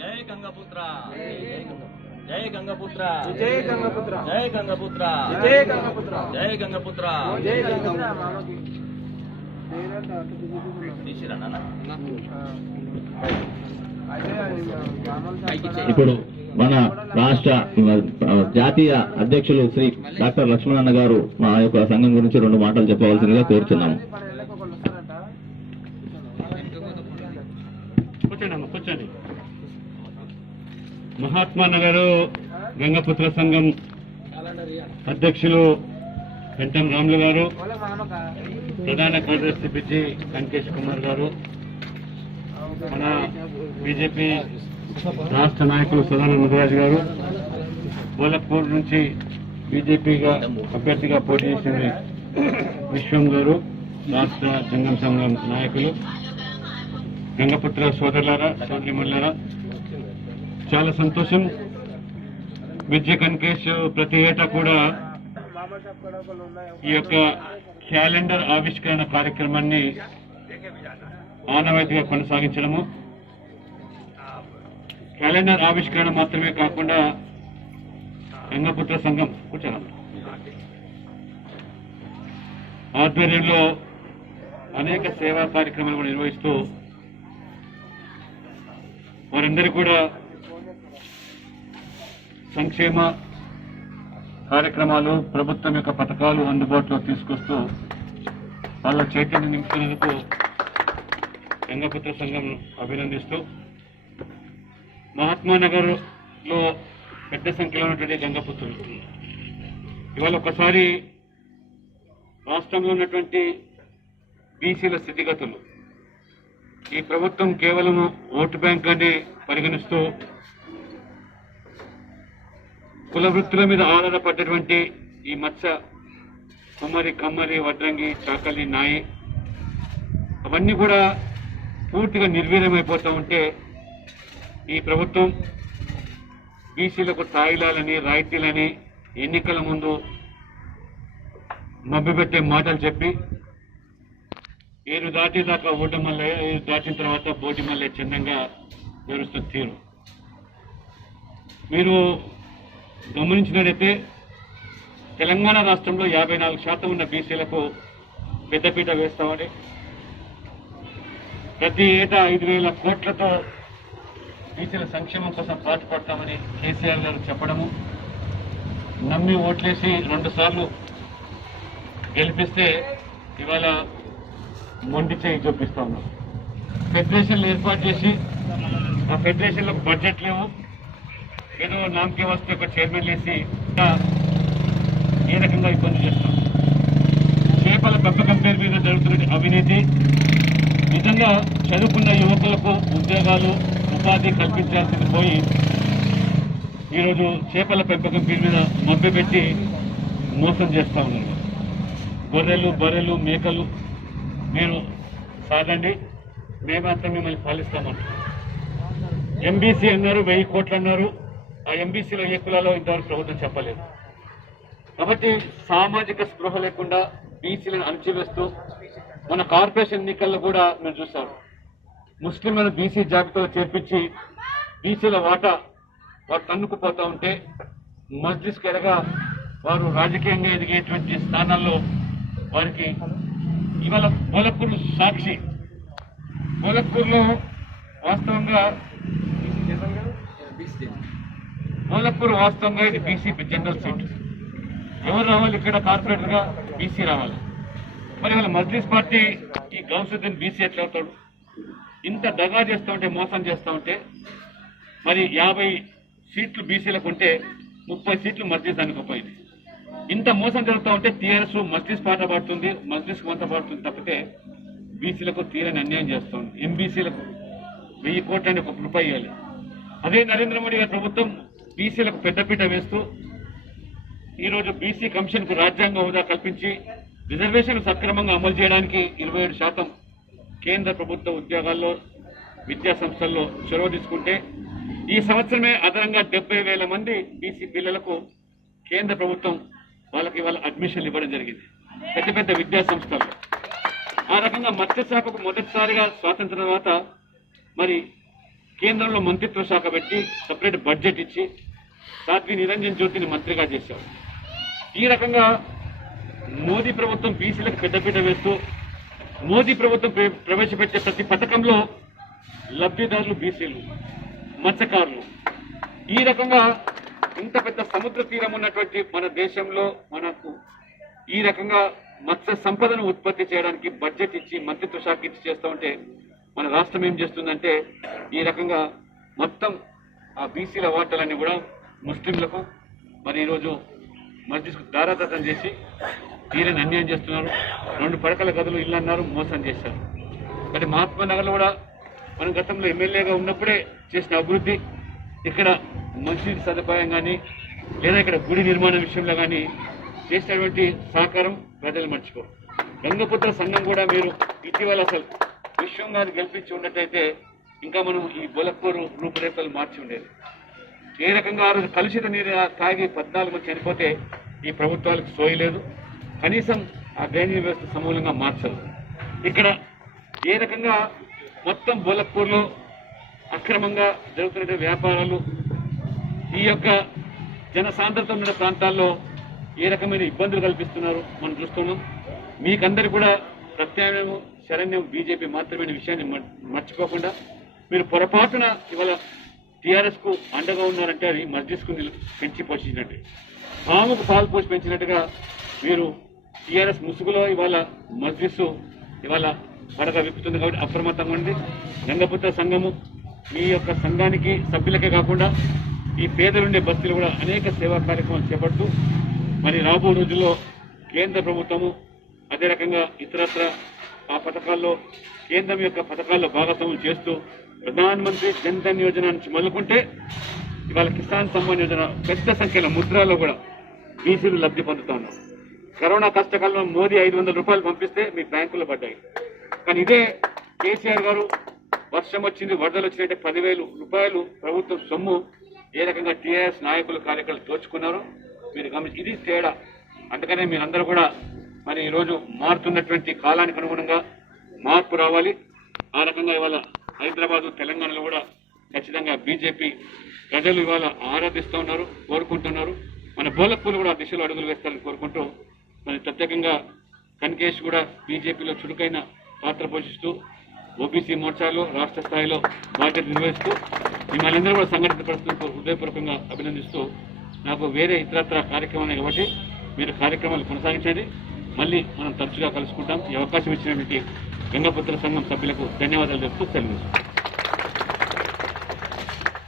జై గంగపుత్ర జై గంగపుత్ర జై గంగపుత్ర జై గంగపుత్ర జై గంగపుత్ర జై గంగపుత్ర జై గంగపుత్ర ఇప్పుడు మన రాష్ట్ర జాతీయ అధ్యక్షులు శ్రీ డాక్టర్ లక్ష్మణన్న గారు మా యొక్క సంఘం గురించి 2 మాటలు చెప్పవలసిందిగా కోరుతున్నాము. కూర్చోండి. మహాత్మా నగర్ గంగపుత్ర సంఘం అధ్యక్షులు వెంటం రాములు గారు, ప్రధాన కార్యదర్శి బిజి వెంకటేష్ కుమార్ గారు, మన బీజేపీ రాష్ట్ర నాయకులు సదానంద ముదిరాజు గారు, గోలక్పూర్ నుంచి బీజేపీగా అభ్యర్థిగా పోటీ చేసిన విశ్వం గారు, రాష్ట్ర జంగం సంఘం నాయకులు, గంగపుత్ర సోదరులారా సోదరిమణులారా, చాలా సంతోషం. విద్య కన్కేష్ ప్రతి ఏటా కూడా ఈ యొక్క క్యాలెండర్ ఆవిష్కరణ కార్యక్రమాన్ని ఆనవాయితీగా కొనసాగించడము, క్యాలెండర్ ఆవిష్కరణ మాత్రమే కాకుండా గంగపుత్ర సంఘం ఆధ్వర్యంలో అనేక సేవా కార్యక్రమాలు కూడా నిర్వహిస్తూ వారందరూ కూడా సంక్షేమ కార్యక్రమాలు, ప్రభుత్వం యొక్క పథకాలు అందుబాటులో తీసుకొస్తూ వాళ్ళ చైతన్యం నింపుతున్నందుకు గంగపుత్ర సంఘం అభినందిస్తూ, మహాత్మానగర్ లో పెద్ద సంఖ్యలో ఉన్నటువంటి గంగపుత్రులు ఇవాళ ఒకసారి రాష్ట్రంలో ఉన్నటువంటి బీసీల స్థితిగతులు, ఈ ప్రభుత్వం కేవలం ఓటు బ్యాంక్ అని పరిగణిస్తూ కుల వృత్తుల మీద ఆధారపడ్డటువంటి ఈ మత్స్య, కుమ్మరి, కమ్మరి, వడ్రంగి, చాకలి, నాయి అవన్నీ కూడా పూర్తిగా నిర్వీర్యమైపోతూ ఉంటే ఈ ప్రభుత్వం బీసీలకు తాయిలాలని, రాయితీలని ఎన్నికల ముందు మభ్యపెట్టే మాటలు చెప్పి ఏరు దాటేదాకా ఓటు మల్లయ్య, ఏరు దాటిన తర్వాత బోటి మల్లయ్య చిన్నంగా వివరిస్తున్న తీరు మీరు గమనించినట్లయితే తెలంగాణ రాష్ట్రంలో 54% ఉన్న బీసీలకు పెద్దపీట వేస్తామని, ప్రతి ఏటా 5,000 కోట్లతో బీసీల సంక్షేమం కోసం పాటుపడతామని కేసీఆర్ గారు చెప్పడము, నమ్మి ఓట్లేసి 2 సార్లు గెలిపిస్తే ఇవాళ మొండి చేయి చూపిస్తా ఉన్నాం. ఫెడరేషన్లు ఏర్పాటు చేసి ఆ ఫెడరేషన్లకు బడ్జెట్ లేవు, ఏదో నామకే వస్తే ఒక చైర్మన్ వేసి ఏ రకంగా ఇబ్బంది చేస్తాం. చేపల పెంపకం పేరు మీద జరుగుతున్న అవినీతి, నిజంగా చదువుకున్న యువకులకు ఉద్యోగాలు, ఉపాధి కల్పించాల్సింది పోయి ఈరోజు చేపల పెంపకం పేరు మీద మభ్యపెట్టి మోసం చేస్తా ఉన్నారు. గొర్రెలు, బర్రెలు, మేకలు మీరు సాగండి, మేమంతా మిమ్మల్ని పాలిస్తామంటారు. ఎంబీసీ అన్నారు, 1000 కోట్లు అన్నారు. ఆ ఎంబీసీలో ఏ కులాలో ఇంతవరకు ప్రభుత్వం చెప్పలేదు. కాబట్టి సామాజిక స్పృహ లేకుండా బీసీలను అణచివేస్తూ మన కార్పొరేషన్ ఎన్నికల్లో కూడా మీరు చూశారు, ముస్లింలను బీసీ జాబితాలో చేర్పించి బీసీల వాటా వారు తన్నుకుపోతూ ఉంటే మజ్లిస్కి ఎరగా వారు రాజకీయంగా ఎదిగేటువంటి స్థానాల్లో వారికి ఇవాళ గోలక్పూర్ సాక్షి, గోలక్పూర్లో వాస్తవంగా ఇది బీసీ జనరల్ సీట్. ఎవరు రావాలి ఇక్కడ? కార్పొరేటర్ గా బీసీ రావాలి. మరి వాళ్ళ మజ్లిస్ పార్టీ ఈ గౌసుద్దీన్ బీసీ ఎట్లా అవుతాడు? ఇంత దగా చేస్తూ ఉంటే, మోసం చేస్తూ ఉంటే, మరి 50 సీట్లు బీసీలకు ఉంటే 30 సీట్లు మజ్లిస్ అనుకోపోయింది. ఇంత మోసం జరుగుతూ ఉంటే టీఆర్ఎస్ మజ్లిస్ పాట పడుతుంది, మజ్లిస్ వంత పడుతుంది తప్పితే బీసీలకు తీరని అన్యాయం చేస్తుంది. ఎంబీసీలకు 1000 కోట్లని ₹1 ఇవ్వాలి. అదే నరేంద్ర మోడీ గారి ప్రభుత్వం బీసీలకు పెద్దపీట వేస్తూ ఈరోజు బీసీ కమిషన్కు రాజ్యాంగ హోదా కల్పించి రిజర్వేషన్లు సక్రమంగా అమలు చేయడానికి 27% కేంద్ర ప్రభుత్వ ఉద్యోగాల్లో, విద్యా సంస్థల్లో చొరవ తీసుకుంటే ఈ సంవత్సరమే అదనంగా 70,000 మంది బీసీ పిల్లలకు కేంద్ర ప్రభుత్వం వాళ్ళకి వాళ్ళ అడ్మిషన్లు ఇవ్వడం జరిగింది పెద్ద పెద్ద విద్యా సంస్థల్లో. ఆ రకంగా మత్స్యశాఖకు మొదటిసారిగా స్వాతంత్రం తర్వాత మరి కేంద్రంలో మంత్రిత్వ శాఖ పెట్టి సపరేట్ బడ్జెట్ ఇచ్చి సాధ్వి నిరంజన్ జ్యోతిని మంత్రిగా చేశారు. ఈ రకంగా మోదీ ప్రభుత్వం బీసీలకు పెద్దపీట వేస్తూ మోదీ ప్రభుత్వం ప్రవేశపెట్టే ప్రతి పథకంలో లబ్ధిదారులు బీసీలు, మత్స్యకారులు. ఈ రకంగా ఇంత పెద్ద సముద్ర తీరం ఉన్నటువంటి మన దేశంలో మనకు ఈ రకంగా మత్స్య సంపదను ఉత్పత్తి చేయడానికి బడ్జెట్ ఇచ్చి మంత్రిత్వ శాఖ ఇచ్చి చేస్తూ ఉంటే మన రాష్ట్రం ఏం చేస్తుందంటే ఈ రకంగా మొత్తం ఆ బీసీల వాటాలన్నీ కూడా ముస్లింలకు మరి ఈరోజు మస్జిద్కు దారాదత్తం చేసి తీరని అన్యాయం చేస్తున్నారు. 2 పడకల గదులు ఇల్లు అన్నారు, మోసం చేశారు. మరి మహాత్మా నగర్లో కూడా మనం గతంలో ఎమ్మెల్యేగా ఉన్నప్పుడే చేసిన అభివృద్ధి, ఇక్కడ మసీదు సదుపాయం కానీ లేదా ఇక్కడ గుడి నిర్మాణ విషయంలో కానీ చేసినటువంటి సహకారం ప్రజలు మర్చిపోరు. గంగపుత్ర సంఘం కూడా మీరు ఇటీవల అసలు విశ్వం గారు గెలిపించి ఉన్నట్టయితే ఇంకా మనం ఈ బోలక్పూర్ రూపురేఖలు మార్చి ఉండేది. ఏ రకంగా ఆ రోజు కలుషిత నీరు తాగి 14 మంది చనిపోతే ఈ ప్రభుత్వాలకు సోయలేదు. కనీసం ఆ డ్రైనేజ్ వ్యవస్థ సమూలంగా మార్చదు. ఇక్కడ ఏ రకంగా మొత్తం బోలక్పూర్లో అక్రమంగా జరుగుతున్న వ్యాపారాలు, ఈ యొక్క జనసాంద్రత ఉన్న ప్రాంతాల్లో ఏ రకమైన ఇబ్బందులు కల్పిస్తున్నారు మనం చూస్తున్నాం. మీకందరూ కూడా ప్రత్యామ్నాయం శరణ్యం బీజేపీ మాత్రమే విషయాన్ని మర్చిపోకుండా మీరు పొరపాటున ఇవాళ టీఆర్ఎస్ కు అండగా ఉన్నారంటే అది మస్జిద్కు పెంచి పోషించినట్టు, పాముకు పాలు పోసి పెంచినట్టుగా మీరు టీఆర్ఎస్ ముసుగులో ఇవాళ మస్జిద్ ఇవాళ పడక విప్పుతుంది. కాబట్టి అప్రమత్తంగా ఉండి గంగపుత్ర సంఘము మీ యొక్క సంఘానికి సభ్యులకే కాకుండా ఈ పేదలుండే బస్తీలు కూడా అనేక సేవా కార్యక్రమాలు చేపడుతూ మరి రాబో రోజుల్లో కేంద్ర ప్రభుత్వము అదే రకంగా ఇతరత్ర ఆ పథకాల్లో కేంద్రం యొక్క పథకాల్లో భాగస్వామ్యం చేస్తూ ప్రధాన మంత్రి జన్ ధన్ యోజన నుంచి మొదలుకుంటే ఇవాళ కిసాన్ సమ్మాన్ యోజన పెద్ద సంఖ్యలో ముద్రాలో కూడా బీసీలు లబ్ధి పొందుతా ఉన్నారు. కరోనా కష్టకాలంలో మోదీ 500 రూపాయలు పంపిస్తే మీ బ్యాంకులో పడ్డాయి. కానీ ఇదే కేసీఆర్ గారు వర్షం వచ్చింది, వరదలు వచ్చినట్టే 10,000 రూపాయలు ప్రభుత్వం సొమ్ము ఏ రకంగా టీఆర్ఎస్ నాయకులు కార్యకర్తలు దోచుకున్నారో మీరు గమనించి ఇది తేడా. అందుకనే మీరందరూ కూడా మరి ఈరోజు మారుతున్నటువంటి కాలానికి అనుగుణంగా మార్పు రావాలి. ఆ రకంగా ఇవాళ హైదరాబాదు తెలంగాణలో కూడా ఖచ్చితంగా బీజేపీ ప్రజలు ఇవాళ ఆరాధిస్తూ ఉన్నారు, కోరుకుంటున్నారు. మన బోలక్పూర్లు కూడా ఆ దిశలో అడుగులు వేస్తారని కోరుకుంటూ మరి ప్రత్యేకంగా కన్కేష్ కూడా బీజేపీలో చురుకైన పాత్ర పోషిస్తూ ఓబీసీ మోర్చాలో రాష్ట్ర స్థాయిలో బాధ్యత నిర్వహిస్తూ మిమ్మల్ని అందరూ కూడా సంఘటితపరుస్తూ హృదయపూర్వకంగా అభినందిస్తూ నాకు వేరే ఇతరత్ర కార్యక్రమాలు కాబట్టి మీరు కార్యక్రమాలు కొనసాగించండి. మళ్ళీ మనం తరచుగా కలుసుకుంటాం. ఈ అవకాశం ఇచ్చినటువంటి గంగపుత్ర సంఘం సభ్యులకు ధన్యవాదాలు చెప్తూ సెలవు.